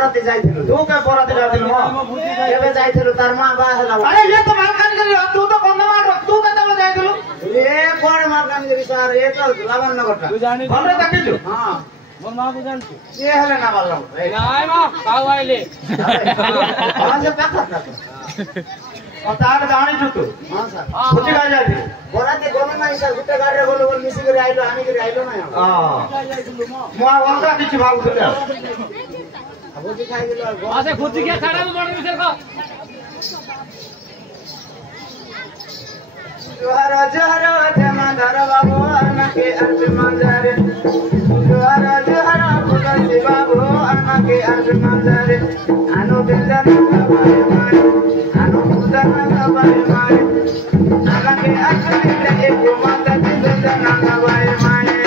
बराती जाइथिलु तू के बराती जाइथिलु केबे जाइथिलु तार मां बा हला अरे ये तो मालकानगिरी तू तो कंधमाल तू केते जाइथिलु ए कोन मालकानगिरी सर ए तो लावन नगरटा तू जानि भले देखिलु हां मोर मां को जानछु ये हले ना बालम नाय मां काउ आइले हां से पाखा ना और तार जानि छु तू हां सर खुची गाय जाइथिलु बराती गोनो ना सर गुटे गाड़ी बोलो बोल मिसी करे आइलो आनी करे आइलो ना हां मो अलगा किछि भाबुले भोजी खाइ गेलो आसे खुची के छाड़ा में बड़ मिसे को जोहर जोहर जमा धर बाबू अन्न के अर्थ मंजरे जोहर जोहर भगवती बाबू अन्न के अर्थ मंजरे अनु बेदन बाबा मारे अनु पूजन बाबा मारे अन्न के अर्थ में एक माता बेदन बाबा मारे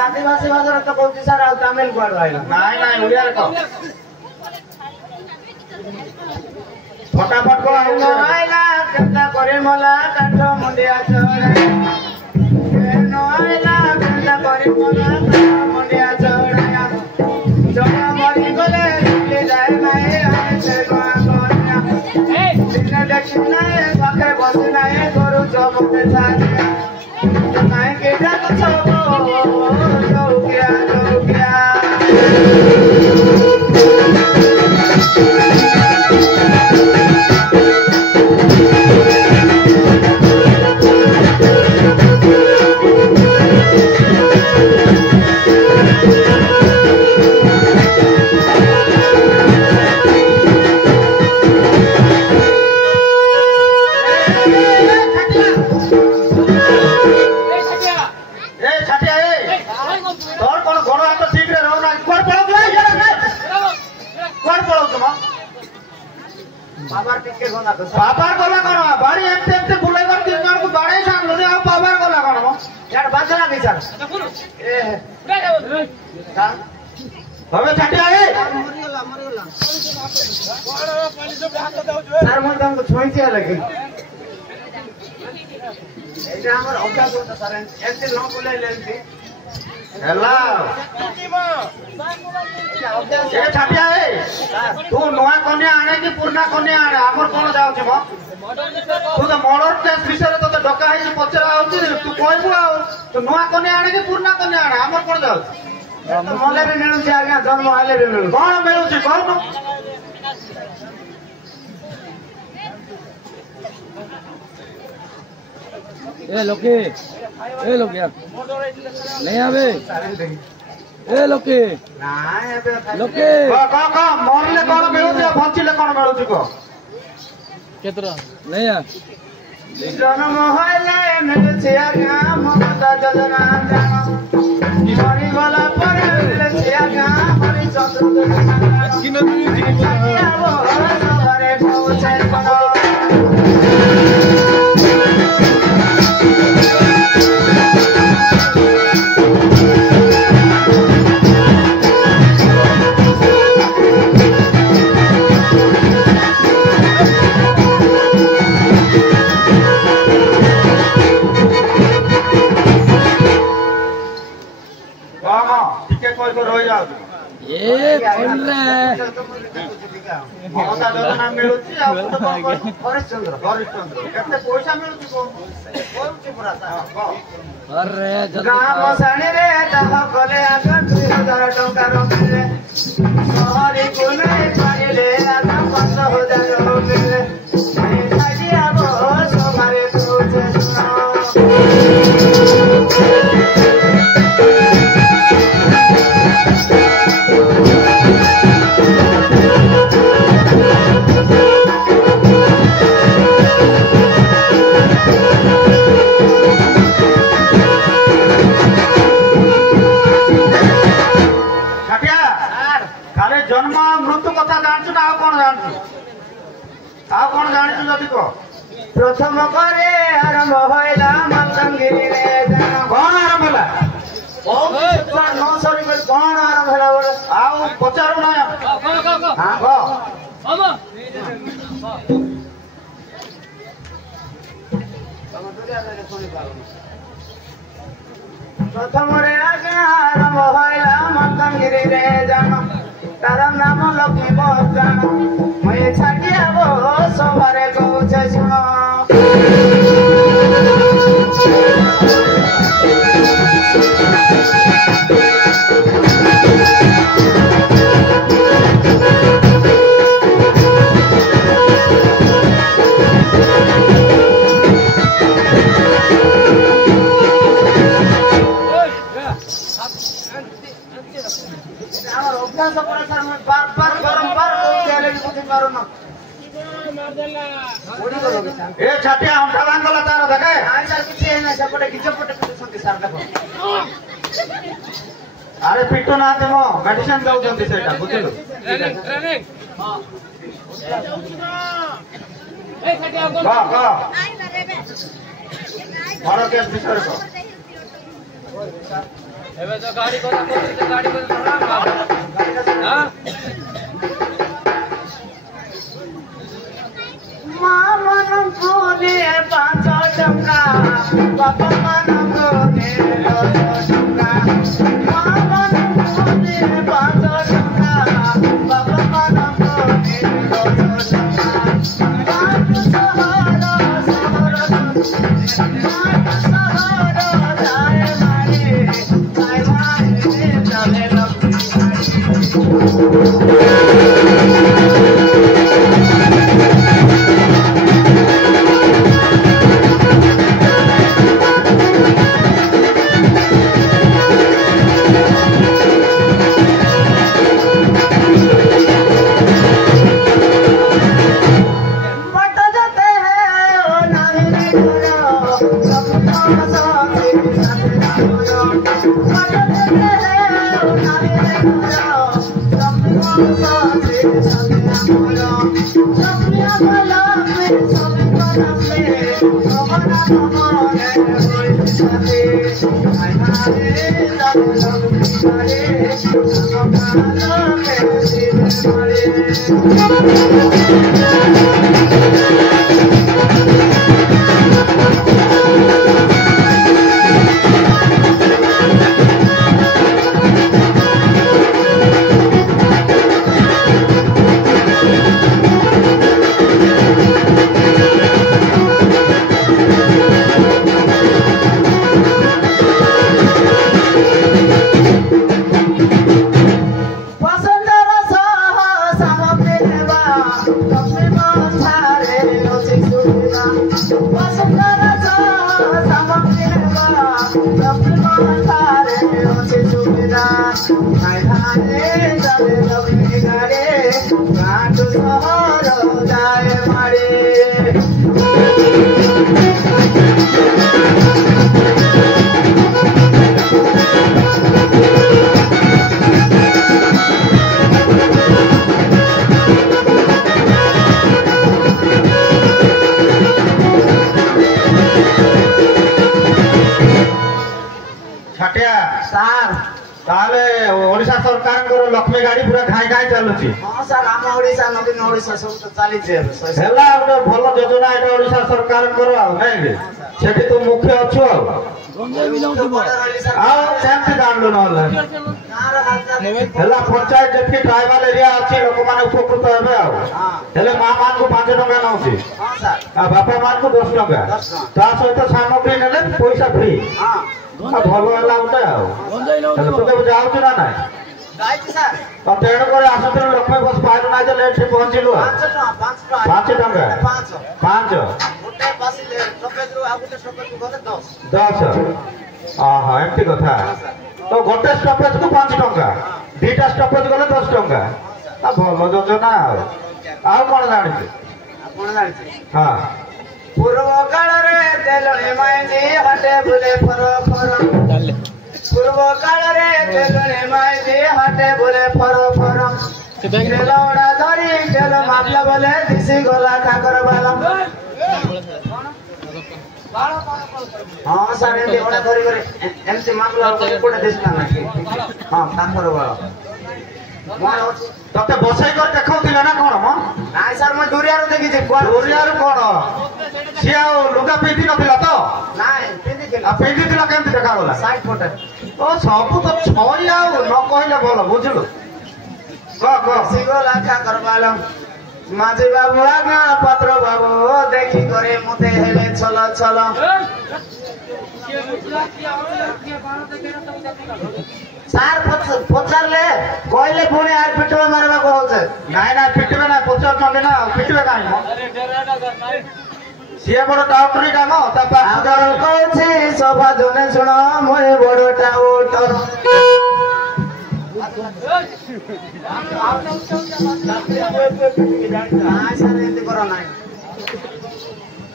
आदिवासी भाषा तो कहती सर आ तमिल पढ़ आइला नाय नाय उड़िया रे को फटाफट को आइला केता करे मला काठ मुंडिया चढ़ा नो आइला केता करे मला काठ मुंडिया चढ़ा जमा मरी गले ले जाए नाय आए से गोआ गोया ए दिन दक्षिणा ए पाखे बसना ए गुरु जमते छानिया नाय के जात छो बाबार गला करो बाड़ी एते एते बुलाई कर तीन जन को बाड़े साम लो आ बाबार गला करो यार बाजला के सर ए हमें छाटिया ए मरिगला सर मन तुमको छोई दिया लगे एटा हमर अभ्यास होता सर एते न बुलाई लेंती हेलो ये छाटिया ए तू नया कन्या आने की पुरना कन्या आने हमर कोन जाउ छी म तू तो मर्डर केस विषय तो डका है पचरा होती तू कहबू आ तो नया कन्या आने की पुरना कन्या आने हमर कोन जाउ मले भी मिलु छी आज्ञा जन्म आले भी मिलु कोन मिलु छी कोन ए लोके यार नहीं आवे ए लोके लोके का मरले कोन मिलु छी बंचिले कोन मिलु छी को केतरा नहीं यार जन्म होइले मिलु छी आज्ञा ममता योजना जान मरि गला पर मिलु छी आज्ञा हरि चंद्र किन आबो घरे पहुँचे कोन ये बोल रहे ममता योजना मिलु छी हरिश्चंद्र केते पैसा मिलु छी को पूरा अरे गाम साणी रे तह कले आगन 2000 टंका रखले सहरी कोने पाइले आगन 5000 रखले खाजी आबो समारे तुझे ଆଉ କଣ ଜାଣିଛୁ ଯଦି କହ। ପ୍ରଥମ କରେ ଆରମ୍ଭ ହେଲା ମାଲକାନଗିରିରେ କଣ ଆରମ୍ଭ ହେଲା? ନ ସରି କଣ ଆରମ୍ଭ ହେଲା ବୋଲେ ଆଉ ପଚାରୁ ନା। ହଁ କହ। ପ୍ରଥମରେ ଆଜ୍ଞା ଆରମ୍ଭ ହେଲା ମାଲକାନଗିରିରେ ଜାଣ ତାର ନାମ ଲକ୍ଷ୍ମୀ ବଜାଣ ମୁଁ ଛାଟିଆ ସଭାରେ କହୁଛେ ଶୁଣ ଏ ଛାଟିଆ ଅଣ୍ଟା ଭାଙ୍ଗଲା ତାର ଦେଖେ। ଆରେ ପିଟୁ ନାହାନ୍ତି ମ ମେଡିସିନ ଦଉଛନ୍ତି ସେଇଟା ବୁଝିଲୁ। କହ କହ ବଡ କେସ୍ ବିଷୟରେ କହ। ଏବେ ତ ଗାଡି କଥା କହୁଛି ଗାଡି କଥା ହଁ ମା ମାନଙ୍କୁ ଦିଏ 5 ଟଙ୍କା ବାପା ମାନଙ୍କୁ ଦିଏ 10 ଟଙ୍କା ମା ମାନଙ୍କୁ ଦିଏ 5 ଟଙ୍କା ବାପା ମାନଙ୍କୁ ଦିଏ 10 ଟଙ୍କା ସହର ଯାଏ ମାରି ଚାଲେ ତାହେଲେ ଓଡିଶା ସରକାରଙ୍କର ଲକ୍ଷ୍ମୀ ଗାଡି ପୁରା ଘାଇ ଘାଇ ଚାଲୁଛି। ହଁ ସାର୍ ଆମ ଓଡିଶା ନବୀନ ଓଡିଶା ସବୁ ତ ଚାଲିଛି ହେଲା ଗୋଟେ ଭଲ ଯୋଜନା ଏଇଟା ଓଡିଶା ସରକାରଙ୍କର ଆଉ ନାଇଁ କି ସେଠି ତୁ ମୁଖ୍ୟ ଅଛୁ ଆଉ ସେମିତି ଜାଣିଲୁ ନହେଲେ ହେଲା ପଞ୍ଚାୟତ ଯେତିକି ଟ୍ରାଇବାଲ ଏରିଆ ଅଛି ଲୋକମାନେ ଉପକୃତ ହେବେ ଆଉ ହେଲେ ମା ମାନଙ୍କୁ 5 ଟଙ୍କା ନଉଛି ଆଉ ବାପା ମାନଙ୍କୁ 10 ଟଙ୍କା ତା ସହିତ ସାମଗ୍ରୀ ନେଲେ ପଇସା ଫ୍ରି ଭଲ ହେଲା ଗୋଟେ ଆଉ ତୁ କେବେ ଯାଉଛୁ ନା ନାଇଁ ତେଣୁ କରି ଆସୁଥିଲୁ ଲକ୍ଷ୍ମୀ ବସ ପାଇଲୁ ନା ଯେ ଲେଟ୍ ପହଞ୍ଚିଲୁ 5 ଟଙ୍କା 5 10 ଓହୋ ଏମିତି କଥା ତ ଗୋଟେ ଷ୍ଟପେଜ କୁ 5 ଟଙ୍କା 2ଟା ଷ୍ଟପେଜ ଗଲେ 10 ଟଙ୍କା ଭଲ ଯୋଜନା ଆଉ କଣ ଜାଣିଛୁ ହଁ ପୂର୍ବ କାଳରେ ତେଲଣି ମାଇଁଜି ହାଟେ ବୁଲେ ଫର ଫର ପୂର୍ବ କାଳରେ ତେଲଣି ମାଇଁଜି ହାଟେ ବୁଲେ ଫର ଫର ତେଲଡ଼ା ଧରି তেল মাপলা বলে দিশি গলা কাকর বালা ହଁ ସାର୍ ଏମିତି ଗୋଟେ ଧରି କରି ଏମିତି ମାମଲା କୋଉଟା ଦିଶିଲା ନାଇଁ ହଁ କାକର ବାଲା ତତେ ବସେଇ କରି ଦେଖାଉଥିଲା ନା କଣ ମ ନାଇଁ ସାର୍ ମୁଁ ଦୁରିଆରୁ ଦେଖିଛି ଓରିଆରୁ କଣ ସିଏ ଆଉ ଲୁଗା ପିନ୍ଧି ନଥିଲା ତ ନାଇଁ ପିନ୍ଧିଥିଲା ଆଉ ପିନ୍ଧିଥିଲା କେମିତି ଦେଖାଗଲା ସାଇଡ୍ ପଟେ ଓ ସବୁ ତ ଛଇ ଆଉ ନ କହିଲେ ଭଲ ବୁଝିଲୁ କହ ଦିଶି ଗଲା କାକର ବାଲା माझे बाबू आगा पत्र बाबू देखी करे मुते हेले चलो चलो सार पचारले कहले पुणी आर पिटवा मारबा कहउछे ନାଇଁ ନାଇଁ ପିଟିବେ ନା ପଚାରୁଛନ୍ତି ନା ପିଟିବେ କାହିଁ ମ ସିଏ ବଡ ଟାଉଟରି କାମ ତା आगर कहछे सभा जने सुन मोए बड़ टाउटर सारे करो ना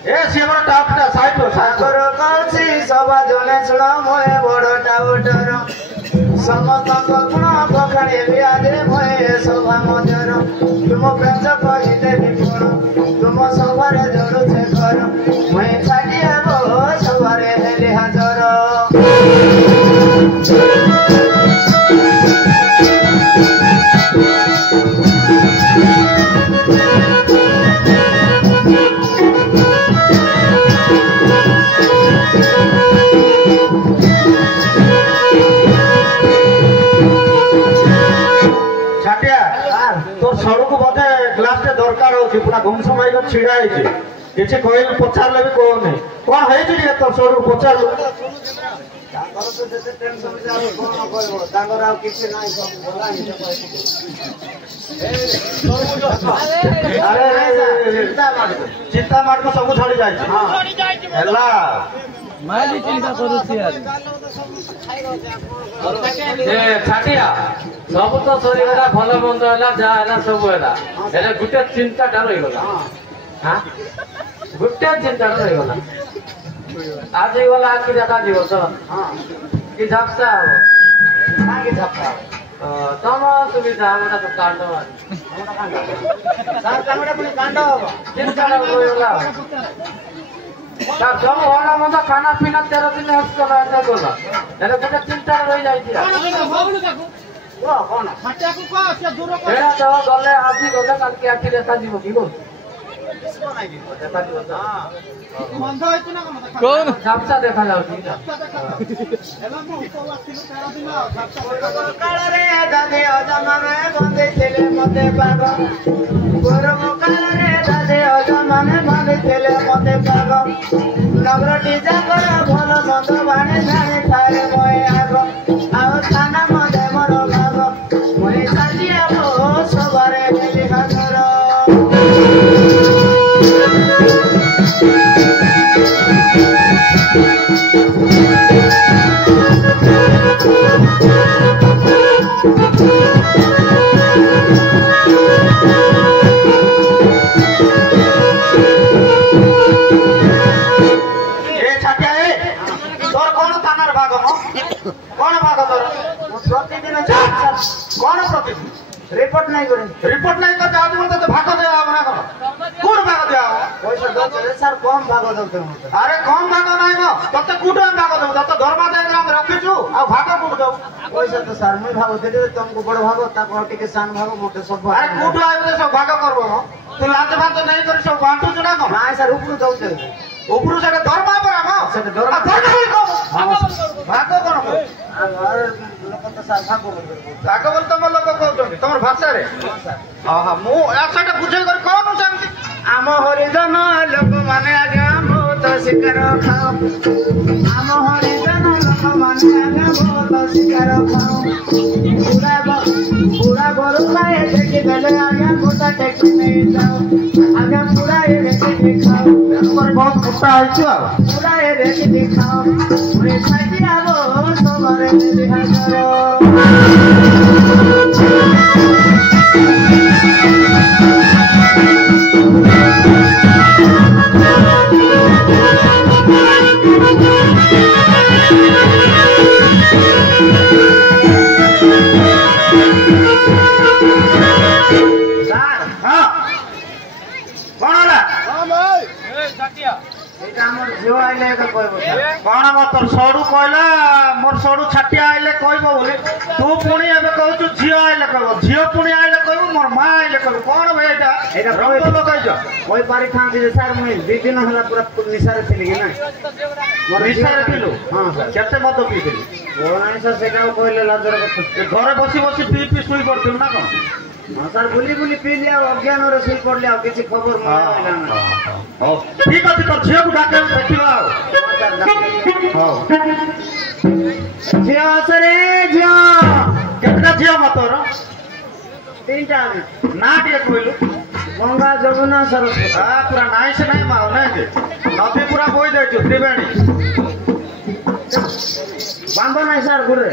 ଏ ସିଏ ବଡ ଟାଉଟରିଟା ସାଇଡ आगर कहछे सभा जने सुन मोए बड़ टाउटर समस्त गुण बखाणी बियादे मोए सभा मध्यर तुम बेंच कहिते विपुण तुम सभारे जड़ुछे घर मोए छाड़ी आबो सभारे हेले हाजर ଛାଟିଆ ତୋ ସଡ଼କୁ ବୋଧେ ଗ୍ଲାସଟେ ଦରକାର ହଉଛି ପୁରା ଗୁମସ ମାଇକ ଛିଡା ହେଇଛି କିଛି କହିଲେ ପଚାରିଲେ ବି କହୁନି କଣ ହେଇଛି ଟିକେ ତୋ ସଡ଼କୁ ପଚାରିଲୁ ତାଙ୍କର ତ ଯେତେ ଟେନସନ ଯେ ଆଉ କଣ କହିବ ତାଙ୍କର ଆଉ କିଛି ନାହିଁ ସବୁ ଗଲା ଆରେ ଚିନ୍ତା ମାଡକୁ ସବୁ ଝଡି ଯାଇଛି ହେଲା ଚିନ୍ତା କରୁଛି ଛାଟିଆ ସବୁ ତ ସରିଗଲା ଭଲ ମନ୍ଦ ହେଲା ଯାହା ହେଲା ସବୁ ହେଲା ହେଲେ ଗୋଟେ ଚିନ୍ତାଟା ରହିଗଲା ଗୋଟେ ଚିନ୍ତାଟା ରହିଗଲା ଆଜି ଗଲା ଆଖି ଦେଖାଯିବ ତ କି ଝାପସା ହବ ତମ ସୁବିଧା ଆମର ତ କାଣ୍ଡ ଚିନ୍ତାଟା ରହିଗଲା ସବୁ ଭଲ ମନ୍ଦ ଖାନା ପିନା 13 ଦିନ ଗଲା ଗଲା ହେଲେ ଗୋଟେ ଚିନ୍ତା ରହିଯାଇଛି ଏଇଟା ତ ଗଲେ ଆଜି ଗଲେ କାଲିକି ଆଖି ଦେଖାଯିବ କି କଣ ଝାପସା ଦେଖାଯାଉଛି କାଳରେ ଦାଦି ଅଜମାନେ ବନ୍ଦିଥିଲେ ମତେ ପାଗ ଗରମ କାଳରେ ଦାଦି ଅଜମାନେ ବନ୍ଦିଥିଲେ ମତେ ପାଗ ନଗରଟି ଯାକର ଭଲ ମନ୍ଦ ବାଣୀ ଜାଣି ଥାଏ ମଏ ଆଗ ଆଉ ଥାନା ମତେ ମୋର ଭାଗ ମୁଇଁ ସାଜି ଆବ ସବାରେ ହେଲି ହାଜର ପ୍ରତିଦିନ କଣ ପ୍ରତିଦିନ ରିପୋର୍ଟ ନାଇଁ করে ରିପୋର୍ଟ ନାଇଁ କରି ଆଜି ମତେ ତ ଭାଗ ଦେବା ହବ ନା କଣ କୋଉଠୁ ଭାଗ ଦିଆ ହବ ପଇସା ଦଉଥିଲେ ସାର୍ କମ ଭାଗ ଦଉଥିଲେ ମତେ ଆରେ କମ ଭାଗ ନାହିଁ ମ ତତେ କୋଉଠୁ ଆମେ ଭାଗ ଦବୁ ତତେ ଦରମା ଦେଇକି ଆମେ ରଖିଛୁ ଆଉ ଭାଗ କୋଉଠୁ ଦବୁ ପଇସା ତ ସାର୍ ମୁଇଁ ଭାଗ ଦେଲି ତମକୁ ବଡ ଭାଗ ତାକୁ ଆଉ ଟିକେ ସାନ ଭାଗ ମତେ ସବୁ ଆରେ କୋଉଠୁ ଆଇବେ ସବୁ ଭାଗ କରବ ମ ତୁ ଲାଞ୍ଚ ଫାଞ୍ଚ ନେଇ କରି ସବୁ ବାଣ୍ଟୁଛୁ ନା କଣ ନାଇଁ ସାର୍ ଉପରୁ ଦଉଥିଲେ ଉପରୁ ସେଟା ଦରମା ପରା ମ ସେଟା ଦରମା। ଭାଗ କଣ କହୁ ଆମର ଲୋକ ତ ସାର୍ ଭାଗ କରୁଛନ୍ତି ଭାଗ ବୋଲି ତମ ଲୋକ କହୁଛନ୍ତି ତମର ଭାଷାରେ ମୁଁ ସେଟା ବୁଝେଇ କରି କହୁନୁ ସେମିତି ଆମ ହରିଜନ ଲୋକମାନେ ଆଜ୍ଞା ବହୁତ ଶିକାର ଖାଉ ଆମ ହରିଜନ ଲୋକମାନେ ଆଜ୍ଞା ବହୁତ ଶିକାର ଖାଉ ପୁରା ବରୁ ପାଏ ଦେଖିଦେଲେ ଆଜ୍ଞା ଗୋଟା ଟେକି ନେଇଯାଉ ଆଜ୍ଞା ପୁରା ଏ ଦେଖିକି ଖାଉ ବହୁତ ମୋଟା ହେଇଛୁ ଆଉ ପୁରା ଏ ଦେଖିକି ଖାଉ ପୁଣି ଖାଇକି ଆବ ସବାରେ ହାଜର ଏଇଟା ଆମର ଝିଅ ଆଇଲେ ଏକା କହିବ ସାର୍। କଣ ମ ତୋର ସଡୁ କହିଲା ମୋର ସଡୁ ଛାଟିଆ ଆଇଲେ କହିବ ବୋଲି ତୁ ପୁଣି ଏବେ କହୁଛୁ ଝିଅ ଆଇଲେ କହିବ ଝିଅ ପୁଣି ଆଇଲେ କହିବୁ ମୋର ମା ଆଇଲେ କହିବୁ କଣ ଭାଇ ଏଇଟା ଏଇଟା ରଙ୍ଗ ଲଗାଇଛ କହିପାରିଥାନ୍ତି ଯେ ସାର୍ ମୁଇଁ 2 ଦିନ ହେଲା ପୁରା ନିଶାରେ ଥିଲି କି ନା ମୋର ନିଶାରେ ଥିଲୁ ହଁ ସାର୍। କେତେ ମଦ ପିଇଥିଲୁ ମୋର ନାହିଁ ସାର୍ ସେଇଟା କହିଲେ ଲାଜର କଥା। ଘରେ ବସି ବସି ପିଇ ପିଇ ଶୋଇ ପଡିଥିଲୁ ନା କଣ ହଁ ସାର୍ ବୁଲି ବୁଲି ପିଇଲି ଆଉ ଅଜ୍ଞାନରେ ଶୋଇ ପଡିଲି ଆଉ କିଛି ଖବର ମିଳିଲା ନା। ହଉ ଠିକ ଅଛି ତୋ ଝିଅକୁ ଡାକେ ଦେଖିବା ଆଉ ହଉ ଝିଅ ଆସରେ ଝିଅ କେତେଟା ଝିଅ ମ ତୋର 3ଟା ନା ଟିକେ କହିଲୁ ଗଙ୍ଗା ଯମୁନା ସରସ୍ୱତୀ। ପୁରା ନାଇଁ ସେ ନାଇଁ ମା ନାଇଁ ଯେ ନଦୀ ପୁରା ବୋହି ଯାଇଛୁ ତ୍ରିବେଣୀ ବାନ୍ଧ ନାହିଁ ସାର୍ ଘରେ